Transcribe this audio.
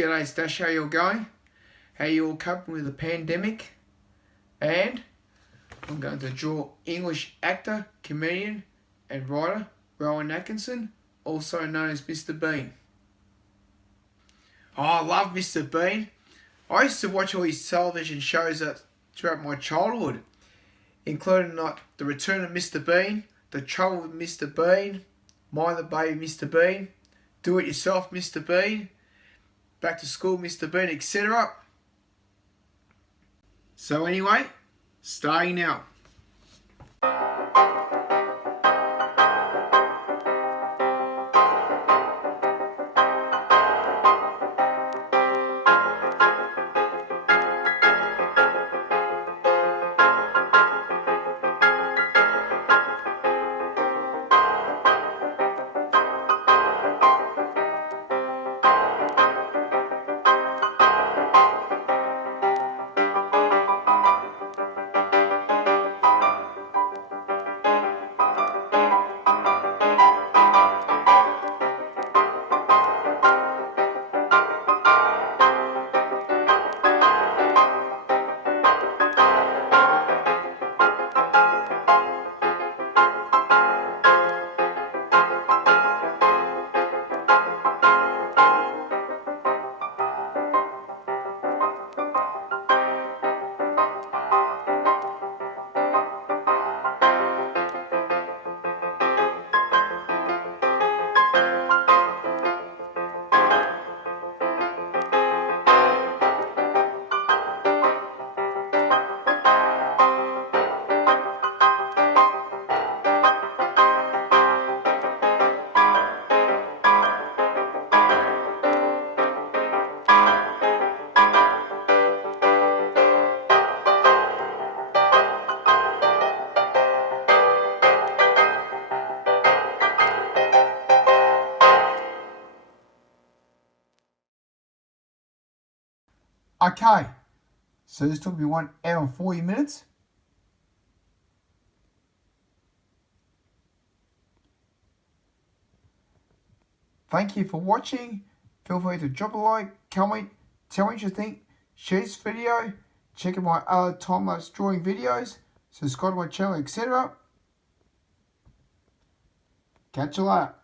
G'day Stash, how you all going? How you all coping with the pandemic? And I'm going to draw English actor, comedian and writer Rowan Atkinson, also known as Mr. Bean. Oh, I love Mr. Bean. I used to watch all his television shows throughout my childhood, including like The Return of Mr. Bean, The Trouble with Mr. Bean, Mind the Baby Mr. Bean, Do It Yourself Mr. Bean, Back to School Mr. Bean, etc. So anyway, starting now. Okay, so this took me 1 hour and 40 minutes. Thank you for watching. Feel free to drop a like, comment, tell me what you think, share this video, check out my other time-lapse drawing videos, subscribe to my channel, etc. Catch you later.